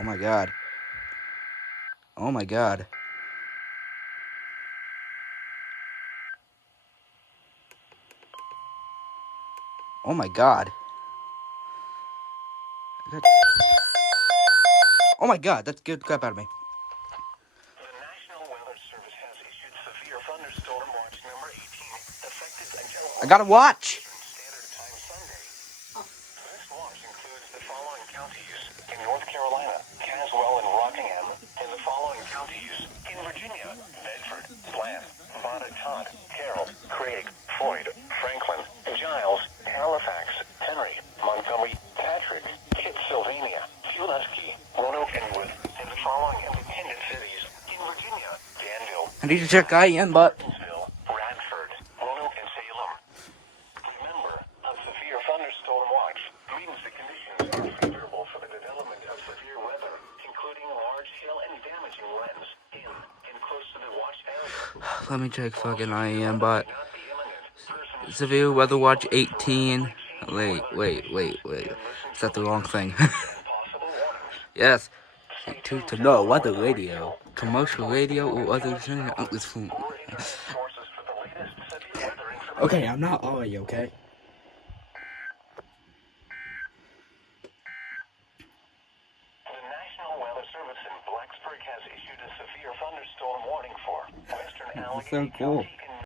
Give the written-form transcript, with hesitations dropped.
Oh my god. Oh my god. Oh my god. Oh my god, that scared the crap out of me. The National Weather Service has issued severe thunderstorm watch number 18, effective until I gotta watch. Standard Time Sunday. This watch includes the following counties in North Carolina, Caswell and Rockingham, and the following counties in Virginia: Bedford, Bland, Botetourt, Carroll, Craig, Floyd, Franklin, Giles, Halifax, Henry, Montgomery, Patrick, Pittsylvania, Pulaski, Roanoke, and Wood, and the following independent cities in Virginia: Danville, I need to check IEN, but Radford, Roanoke, and Salem. Remember, a severe thunderstorm watch means the conditions are favorable for the development of severe weather, including large hail and damaging winds in and close to the watch area. let me check fucking IEN, but Not be imminent. severe weather watch 18. Wait. Is that the wrong thing? Yes. To know weather radio, commercial radio, or other outlets from. Okay, I'm not audio, okay? The National Weather Service in Blacksburg has issued a severe thunderstorm warning for western That's Allegheny so cool. County